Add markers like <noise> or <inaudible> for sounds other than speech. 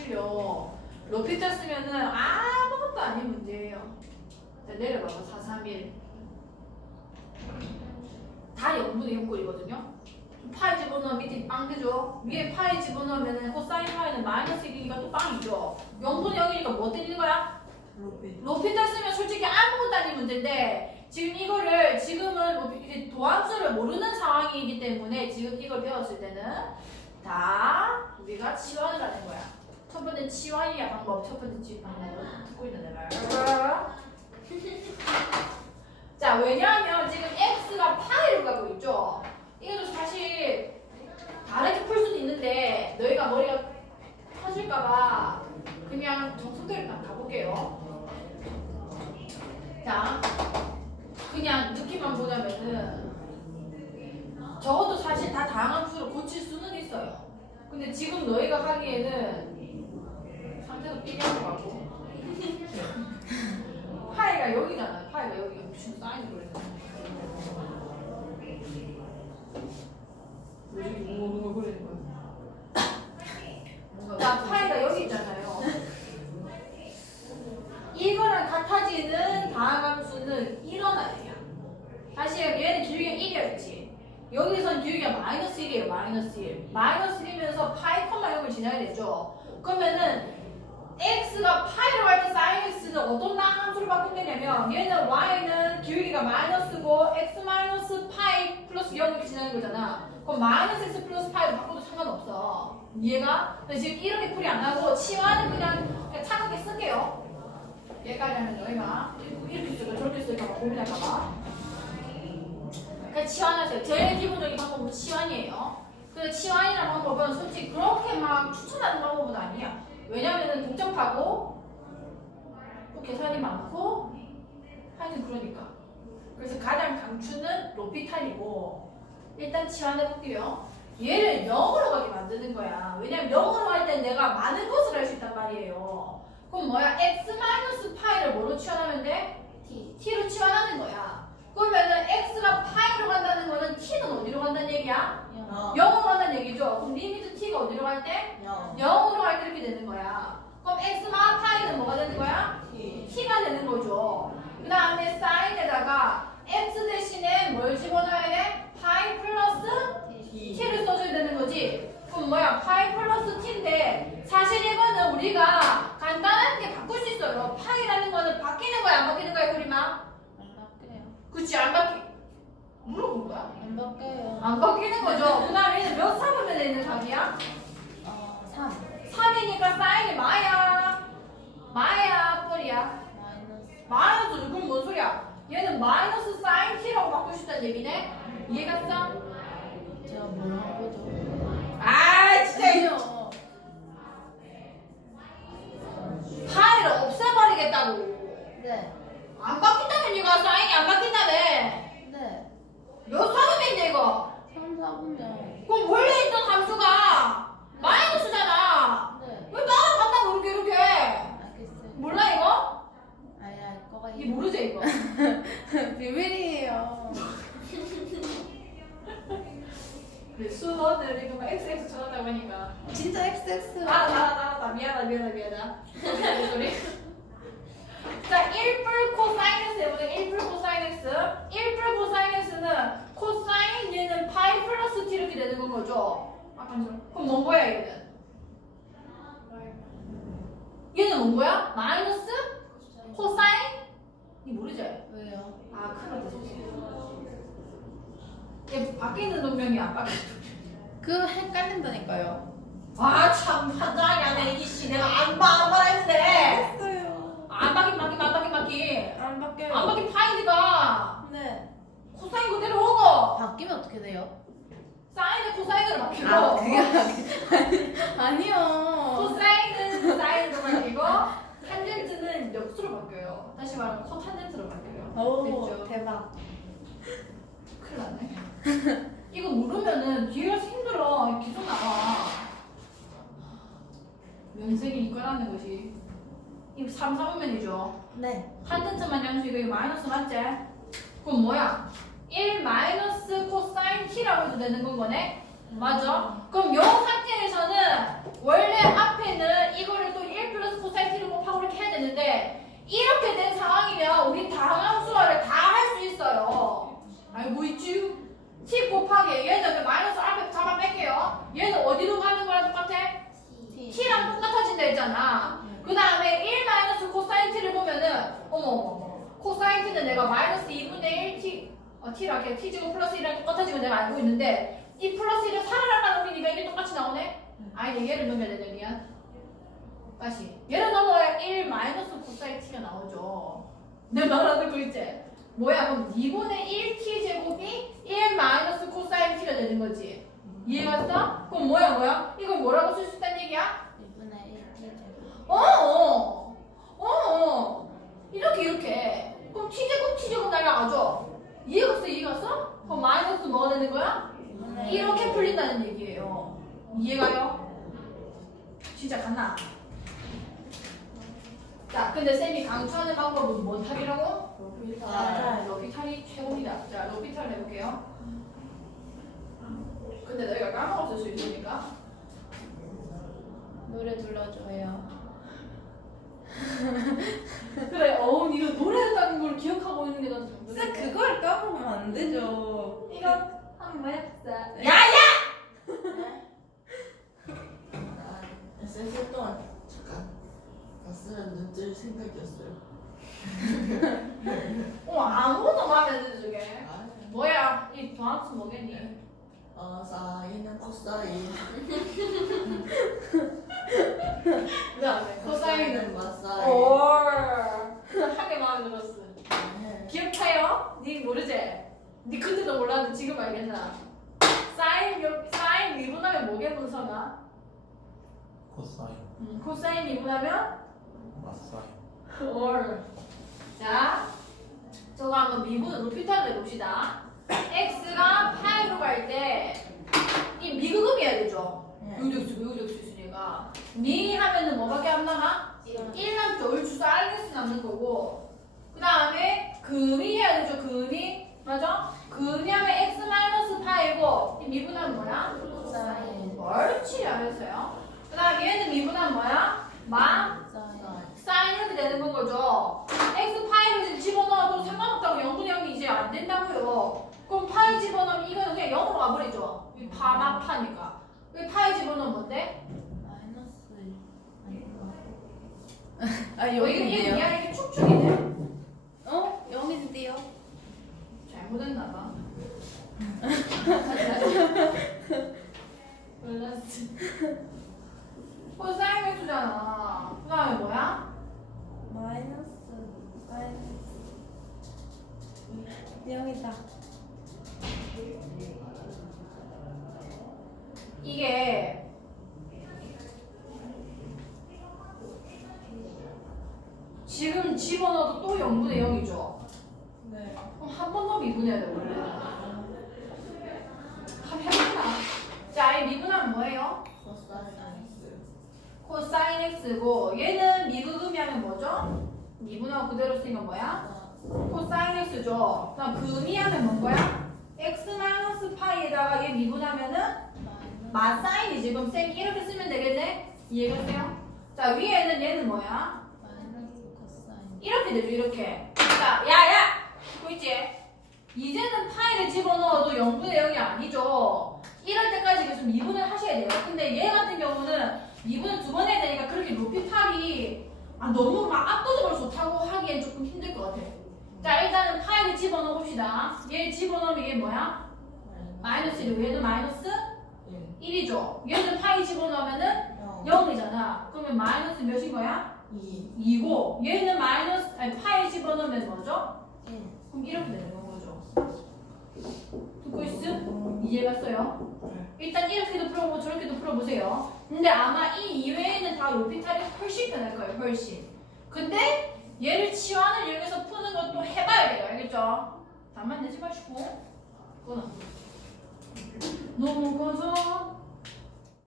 사실요. 로피타 쓰면은 아무것도 아닌 문제예요. 자, 내려봐봐. 431. 다 0분의 6꼴이거든요. 파이 집어넣으면 밑에 빵 되죠? 위에 파이 집어넣으면 코사인 파이는 마이너스 1이니까 또 빵이죠. 0분의 0이니까 뭐 되는 거야? 로피. 로피타 쓰면 솔직히 아무것도 아닌 문제인데 지금 이거를 지금은 로피- 이제 도함수를 모르는 상황이기 때문에 지금 이걸 배웠을 때는 다 우리가 치환을 하는 번째 치환이야 방법. 첫 번째 치 방법을 듣고 있는 애가. <laughs> 자 왜냐하면 지금 x가 파이로 가고 있죠. 이것도 사실 다르게 풀 수도 있는데 너희가 머리가 터질까봐 그냥 정석대로 일단 가볼게요. 자, 그냥 느낌만 보자면은 적어도 사실 다 다양한 수로 고칠 수는 있어요. 근데 지금 너희가 하기에는 파이가 여기잖아요. 파이가 여기 무슨 사인을 거야? 자, 파이가 여기 있잖아요. 이거랑 같아지는 다항함수는 일어나요. 다시 해 얘는 기울기가 1이었지. 여기선 기울기가 마이너스 1이에요. 마이너스 1. 마이너스 1이면서 파이 컴마 0을 지나야 되죠. 그러면은 x가 파이로 갈 때 사인 x는 어떤 다항함수로 바꾼다냐면 얘는 y는 기울기가 마이너스고 x 마이너스 파이 플러스 0 이렇게 지나는 거잖아. 그럼 마이너스 x 플러스 파이로 바꿔도 상관없어. 이해가? 근데 지금 이렇게 풀이 안 나고 치와는 그냥, 그냥 착하게 쓸게요. 얘까지 하면 너희가 이렇게 쓸까 저렇게 쓸까 봐 고민할까봐 그냥 치환하세요 제일 기본적인 방법은 치환이에요 근데 치환이라는 방법은 솔직히 그렇게 막 추천하는 방법은 아니야 왜냐면은 복잡하고 또 계산이 많고 하여튼 그러니까 그래서 가장 강추는 로피탈이고 일단 치환해볼게요 얘를 0으로 가게 만드는 거야 왜냐면 0으로 갈때 내가 많은 것을 할 수 있단 말이에요 그럼 뭐야? x 마이너스 파이를 뭐로 치환하면 돼? t. t로 치환하는 거야. 그러면은 x가 파이로 간다는 거는 t는 어디로 간다는 얘기야? 어. 0으로 간다는 얘기죠. 그럼 리미트 t가 어디로 갈 때? 영. 0으로 갈 때 이렇게 되는 거야. 그럼 x 마 파이는 뭐가 되는 거야? 티. t가 되는 거죠. 그 다음에 사인에다가 x 대신에 뭘 집어넣어야 돼? 파이 플러스 티. t를 써줘야 되는 거지. 그럼 뭐야? 파이 플러스 t인데 사실 이거는 우리가 간단하게 바꿀 수 있어요. 파이라는 거는 바뀌는 거야, 안 바뀌는 거야, 그림아? 안 바뀌어요. 그치, 안 바뀌. 물어본 거야? 안 바뀌어요. 안 바뀌는 거죠. 그 다음에 몇 사분면 얘는 마이너스 사인 t라고 바꿀 수 있다는 얘기네? 이해갔어? 제가 뭐라 아니, 알 거가 이 모르지 이거. 비밀이에요. 그래 수너들 이거 막 XX 쳐놨다고 하니까. 진짜 XX. 알았다 알았다 미안하다 미안하다 미안하다. <laughs> 소리. 자 1풀 코사인스 해보자. 1풀 코사인스. 1풀 코사인스는 코사인 얘는 파이 플러스 t 이렇게 되는 건 거죠? 아 잠시만 그럼 뭔 거야 얘는? 얘는 뭔 거야? 마이너스 코사인? 이 모르지? 왜요? 아 큰일 났다 얘 바뀌는 동명이 안 바뀌는 그 헷갈린다니까요. 아참 판단이 안해 이기씨 내가 안 봐 안 봐라 했는데 했어요. 안 바뀐 바뀐 안 바뀐 바뀐 안 바뀌어요. 안 바뀐 파이니까 네. 코사인 그대로 오고 바뀌면 어떻게 돼요? 사인은 코사인으로 바뀌고 아, 그게 <laughs> 아니요. 코사인은 사인으로 바뀌고 탄젠트는 역수로 바뀌어요 다시 말하면 코탄젠트로 바뀌어요 오, 됐죠? 대박. 큰일 났네 <laughs> 이거 모르면은 뒤에 가서 힘들어 계속 나와 면색이 이거라는 것이 이거 3, 4분면이죠 네. 한 뜬쯤만 양수 이거 마이너스 맞지? 그럼 뭐야? 1 마이너스 코사인 t라고 해도 되는 건 거네? 맞아? 그럼 요 상태에서는 원래 앞에는 이거를 또 1 플러스 코사인 t를 곱하고 이렇게 해야 되는데 이렇게 된 상황이면 우리 다항수화를 다 할 수 있어요. 알고 있지? t 곱하기 얘는 그 마이너스 앞에 잡아 뺄게요. 얘는 어디로 가는 거랑 똑같아? t랑 똑같아진다 했잖아. 그 다음에 1 마이너스 코사인 t를 보면은 어머 어머 어머 코사인 t는 내가 마이너스 2분의 1 t 어, t라 게 t 제곱 플러스 1이랑 똑같아지고 내가 알고 있는데 이 플러스 1을 살아나가 넘기니까 이게 똑같이 나오네? 아니 얘를 넘겨야 되네 미안 다시 얘를 넘어야 1 마이너스 코사인 t가 나오죠 내가 알아듣고 있지? 뭐야 그럼 2분의 1t 제곱이 1 마이너스 코사인 t가 되는 거지 이해갔어? 그럼 뭐야 뭐야? 이걸 뭐라고 쓸 수 있다는 얘기야? 1분의 1 어, 어, 어, 어. 이렇게 이렇게. 그럼 t제곱 t제곱 날라가죠. 이해 갔어 이해 갔어? 그럼 마이너스 뭐가 되는 거야? 이렇게 풀린다는 얘기예요. 이해가요? 진짜 갔나? 자, 근데 쌤이 강조하는 방법은 뭔 탈이라고? 로피탈. 로피탈이 최고입니다. 자, 로피탈 해볼게요. 근데 너희가 까먹었을 수 있으니까. 노래 불러줘요. <laughs> 그래, 어우, 이거 노래했다는 걸 기억하고 있는 게 난 좀. 쌤 그걸 까먹으면 안 되죠. 이거 한번 해봅시다. 야야! 셋을 동안 잠깐 갔으면 눈뜰 생각이었어요. <laughs> 어 아무도 마음에 안 드는 중에. 아, 뭐야? 이 도함수 뭐겠니? 어 사인은 코사인. 그다음에 코사인은 마사인. 올. 하게 마음에 들었어. 네. 기억해요? 니 모르지? 니 그때도 몰랐는데 지금 알겠나? 사인 요 사인 미분하면 뭐게 분서가? 코사인, 음, 코사인 미분하면 마사인, 올. 자, 저거 한번 미분 루피타를 해봅시다. x가 파이로 갈 때 이 미그금이어야 되죠. 네. 유적수, 유적수 있으니까. 미 하면은 뭐밖에 안 남아? 1남 절 주소 알겠스 남는 거고. 그 다음에 금이 해야 되죠, 금이. 맞아? 하면 x 마이너스 파이고, 이 미분하면 뭐야? 코사인. 옳지, 알았어요. 그 다음 얘는 미분하면 뭐야? 마? 사인 이렇게 되는 건 거죠. x 파이를 집어넣어도 상관없다고 0분의 0이 이제 안 된다고요. 그럼 파이 집어넣으면 이거는 그냥 0으로 가버리죠. 이 파마 파니까. 이 파이 집어넣으면 뭔데? 아 어, 이게 여기인데요. 그냥 이게 축축이네. 어? 여기인데요. 잘못했나 봐. <laughs> 몰랐지. 코사인 백수잖아. 그 다음에 뭐야? 마이너스. 마이너스. 여기다. 이게 지금 집어넣어도 또 0분의 0이죠. 미분해야 돼 원래. 한번 해보자. 자, 이 미분하면 뭐예요? 코사인 X. 코사인 x고 얘는 미분음이 하면 뭐죠? 미분하고 그대로 쓰니까 뭐야? 코사인 x죠. 그럼 금이 하면 뭔 거야? x 마이너스 파이에다가 얘 미분하면은 마사인이지. 그럼 쌤이 이렇게 쓰면 되겠네? 이해가세요? 자, 위에는 얘는 뭐야? 이렇게 되죠, 이렇게. 자, 야, 야! 이제는 파이를 집어넣어도 0분의 0이 아니죠. 이럴 때까지 계속 미분을 하셔야 돼요. 근데 얘 같은 경우는 미분을 두번 해야 되니까 그렇게 높이 팔이 아, 너무 막 압도적으로 좋다고 하기엔 조금 힘들 것 같아. 자, 일단은 파이를 집어넣어 봅시다. 얘 집어넣으면 얘 뭐야? 마이너스 1이고 얘는 마이너스 1. 1이죠. 얘는 파이 집어넣으면은 0. 0이잖아. 그러면 마이너스 몇인 거야? 2. 2고 얘는 마이너스 아니 파이 집어넣으면 뭐죠? 1. 그럼 이렇게 되는 거죠. 듣고 있음? 이해갔어요? 일단 이렇게도 풀어보고 저렇게도 풀어보세요. 근데 아마 이 이외에는 다 로피탈이 훨씬 편할 거예요. 훨씬. 근데 얘를 치환을 이용해서 푸는 것도 해봐야 돼요. 알겠죠? 답만 내지 마시고 끊어. 너무 커져